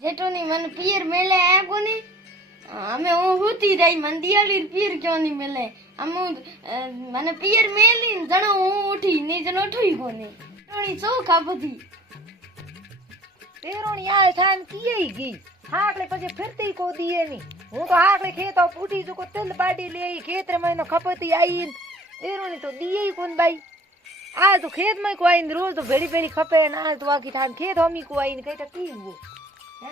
જેટોની મને પિયર મેલે આયા કોની અમે હું હુતી રહી મને દિયાળી પિયર ક્યો ની મેલે અમે મને પિયર મેલી ને જણો હું ઉઠી ની જણ ઉઠી કોની ટોણી ચોખા બધી તેરોણી આ થાન કીએ ગઈ હાકલે પછી ફિરતી કો દીએ ની હું તો હાકલે ખેતો ઉઠી જો કો તેલ બાડી લે ખેતરે મહિનો ખપતી આઈ તેરોણી તો દીએ કોન બાઈ આ તો ખેત માં કોઈ આઈને રોજ તો ભેડી ભેડી ખપે ને આ તો આખી થાન ખેત હમી કો આઈને કઈ તો કીવું હે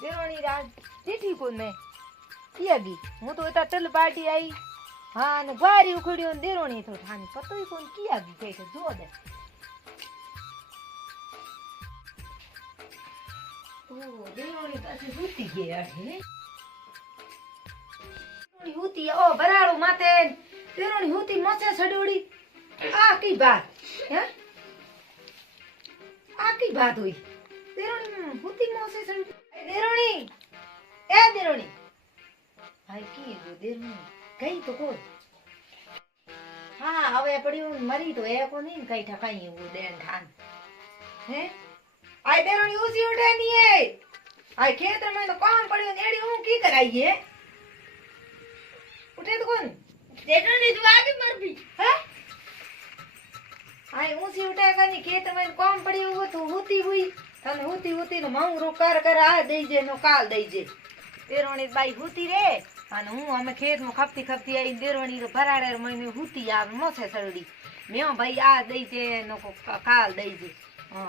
તેરોણી રાત દીઠી કોન મે કિયાગી હું તો એતા તેલ બાડી આઈ હા ને વારી ઉખડ્યો ને દેરોણી તો થાન પતોય કોન કિયાગી કઈ તો જો દે ઓ દેરોણી પાછી હુતી ગયા હે હુતી ઓ બરાડો માતે દેરોણી હુતી મસે સડોડી આ કી બાત હે આ કી બાત હોઈ દેરોણી હુતી મસે સડોડી દેરોણી એ દેરોણી હાય કી ગો દેરોણી કઈ તો કો હા હવે પડ્યું મરી તો એ કો નહીં કઈ ઠકાઈ એવું દેન ઠાન હે આય દેરોણી ઉસી ઉઠે ની એ આય ખેતર માં તો કામ પડ્યું ને એડી હું કી કરાઈએ ઉઠે તો કોણ જેટોની તું આગે મરબી હે આય ઉસી ઉઠે કની ખેતર માં કામ પડ્યું તો હુતી હુઈ અને હુતી હુતી નો માઉ રો કર આ દઈ જે નો કાલ દઈ જે દેરોણી બાઈ હુતી રે અને હું અમે ખેત માં ખપતી આઈ દેરોણી તો ભરાડે મહિને હુતી આ મોસે સરડી મેં ભાઈ આ દઈ જે નો કાલ દઈ જે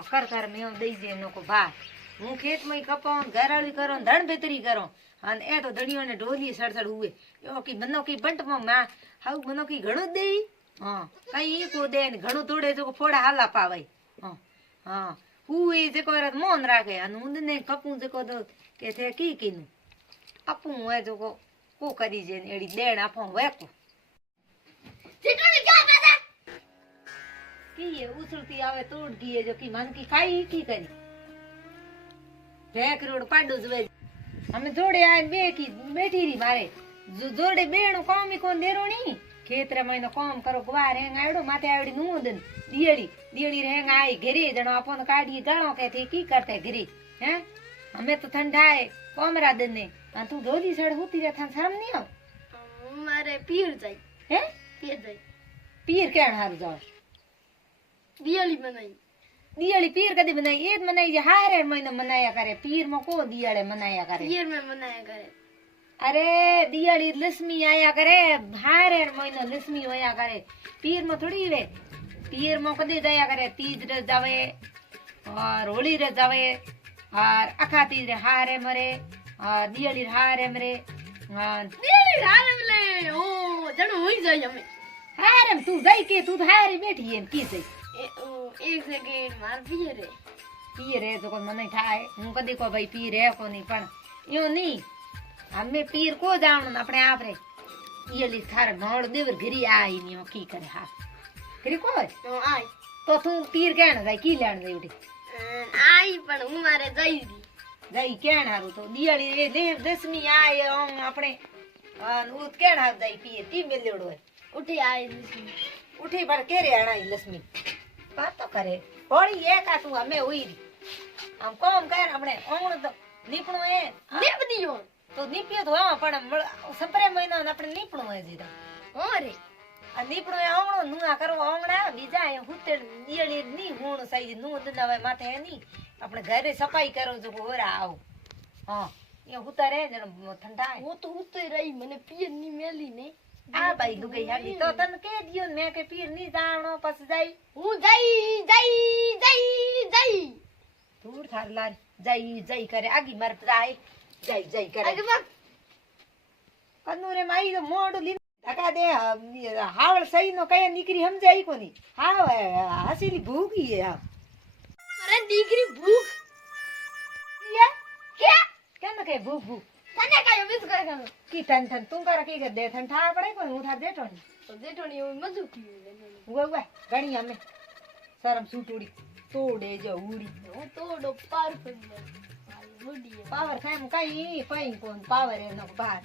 કર મેં દઈ જે નો ભાત હું ખેત માં કપાવ ઘરાળી કરો ધણ ભેતરી કરો અને એ તો ધણીઓ ને ઢોલી સડસડ હુએ એવો કી બનો કી બંટ માં હાઉ બનો કી ઘણું દેઈ કઈ કો દે ને ઘણું તોડે જો ફોડા હાલા પાવાય હુએ જે કોરત મોન રાખે અને હું ને કપું જે કો કે તે કી કીનું આપું હોય જો કો કરી જે ને એડી દેણ આપો વેકો જેટોની ક્યાં દાદા કી ઉસળતી આવે તોડ ગઈ જો કી મન કી ખાઈ કી કરી ઢેક રોડ પાડો જવે અમે જોડે આઈને બેઠી રી મારે જોડે બેણું કામી કોણ દેરોણી ખેતરે મહિનો કામ કરો ગવાર હેંગ આવડો માથે આવડી નું દિયળી હેંગ આઈ ઘરે જણો આપો કાઢી ગણો કે થી કી કરતે ઘરે હે અમે તો ઠંડાએ કોમરા દને અને તું ઢોલી સડ હુતી રે થાન શરમ ની આવ મારે પિયર જાય હે પિયર જાય પીર કેણ હારું જાવ દિયાળી બનાવી દિયાળી પીર કદી બનાવી એ જ મનાઈ જે હારે મહિનો મનાયા કરે પીર માં કો દિયાળે મનાયા કરે પિયર મે મનાયા કરે અરે દિયાળી લક્ષ્મી આયા કરે હારે મહિનો લક્ષ્મી આયા કરે પીર માં થોડી વે પીર માં કદી દયા કરે તીજ રે જાવે और होली रे जावे और अखाती रे हारे मरे और दियाली रे हारे मरे દિયાળી હારે મલે ઓ જણો હોઈ જાય અમે हारे तू जाई के तू हारे बैठी है की सही એક સેકન્ડ માર પિયર રે पी रे जो को मने थाय हूं कदी को भाई पी रे को नहीं पण यो नहीं हमें पीर को जावण अपने आप रे दियाली थार नोड़ देवर घरी आई नहीं की करे हा घरी को આઈ तो तू पीर केण जाई की लेण जाई उठी આઈ પણ હું મારે જઈ દી जाई केण हारू तो दियाली ए देव दसमी आए हम अपने उत केण हार जाई पीर की मेलेड़ो है ઉઠી આઈ उठी पर केरे आणाई लक्ष्मी बात तो करे होली एक आ तू हमें हुई हम काम कर हमने ओण तो નીપણો એ દેવ દિયો તો નીપ્યો તો હા પણ સપરે મહિનો આપણે નીપણો હે જીતા ઓરે આ નીપણો એ આવણો નુઆ કરો આવણા બીજા એ હુતે દિયળી ની હુણ સઈ નું દનાવે માથે ની આપણે ઘરે સફાઈ કરો જો ઓરા આવ હા એ હુતા રે ને ઠંડા હું તો ઉતરી રહી મને પિયર ની મેલી ને આ બાઈ દુગઈ હાલી તો તને કે દિયો મે કે પીર ની જાણો પછી જાય હું જઈ ધૂળ થાર લાર જઈ કરે આગી મર જાય જઈ કરે આગમાં કન્નુ રે માઈ તો મોડું લી ઢકા દે હાવળ સહી નો કઈ નીકળી સમજાય કોની હા હસીલી ભૂખી હે આ અરે દીકરી ભૂખ કે કેમ કે ભૂખ તને કાયો મિસ કરે કાનો કી ટન તું કર કી કે દે થન ઠા પડે કોઈ હું થાર દેટો ની તો જેટોની એવું મજુ પીયું ઉવા ગણી અમે શરમ સૂટુડી તોડે જો ઉડી હું તોડો પાર પડી ઉડી પાવર ખાય કઈ પઈ કોણ પાવર એ નો બાર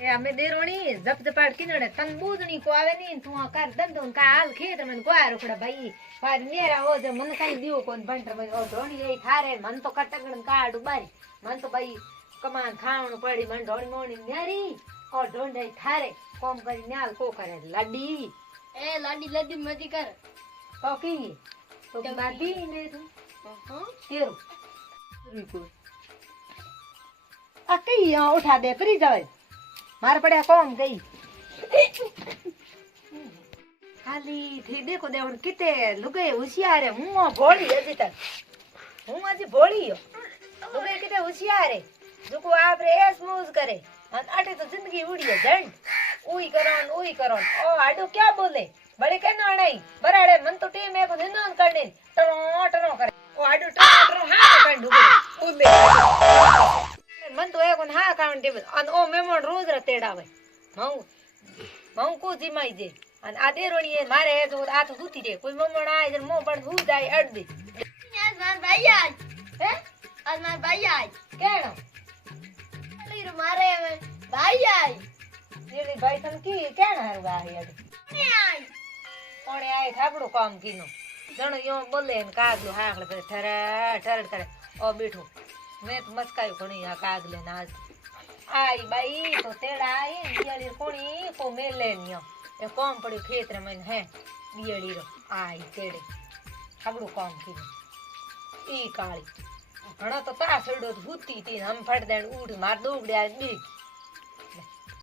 એ અમે દેરોણી જપજપાટ કીધું ને તન બૂદણી કો આવે ની તું આ કર ધંધો ને કા હાલ ખેતર મને કો આ રોકડા ભાઈ પાર નેરા હો જે મને કઈ દીવો કોન ભંટર ભાઈ ઓ ધોણી એ થારે મન તો કટકડન કાડું બારી મન તો ભાઈ કમાન ખાવાનું પડી મન ધોણી મોણી નેરી ઓ ઢોંડાઈ થારે કોમ કરી ન્યાલ કો કરે લાડી એ લાડી મતી કર કોકી તો બાબી ને તું તેરું રીકો આ કઈ ઉઠા દે ફરી જાવે મારે પડ્યા કોમ ગઈ ખાલી થી દેખો દેવણ કિતે લુગે હોશિયાર હે હું ભોળી હજી તક હું હજી ભોળી લુગે કિતે હોશિયાર હે જોકો આપરે એસ મોજ કરે અને આટે તો જિંદગી ઉડીએ જણ ઉઈ કરો ઓ આડો ક્યાં બોલે બડે કે ના નહીં બરાડે મન તો ટીમ એક નિંદન કરને ટણો કરે ઓ આડો ટણો હા કાંડ ઉબે મન તો એક હા કાઉન્ટ ટેબલ અને ઓ મેમોન રોજ રતેડાવે હું કો જીમાઈ દે અને આ દેરોણી એ મારે જો આ તો હુતી રે કોઈ મમણ આય જ મો પણ હું જાય અડદી આજ માર ભાઈ આજ હે આજ માર ભાઈ આજ કેણો લીર મારે હવે ભાઈ આજ જેલી ભાઈ તમ કી કેણ હારું ગાહી અડે ને આજ કોણે આય ખાબડું કામ કીનો જણો યો બોલે ને કાગલો હાકલે કરે ઠરડ કરે ઓ બેઠો મેં તો મસ્કાયું ઘણી આ કાગલે ને આજ આઈ બાઈ તો તેડા આઈ દિયાળી કોણી કો મેલે ન્યો એ કોમ પડ્યું ખેતરે મને હે દિયાળી રો આઈ તેડે ખાબડું કામ કીધું ઈ કાળી ઘણા તો તા સડો ભૂતી તી હમ ફટ દેણ ઉઠ માર દોગડ્યા બી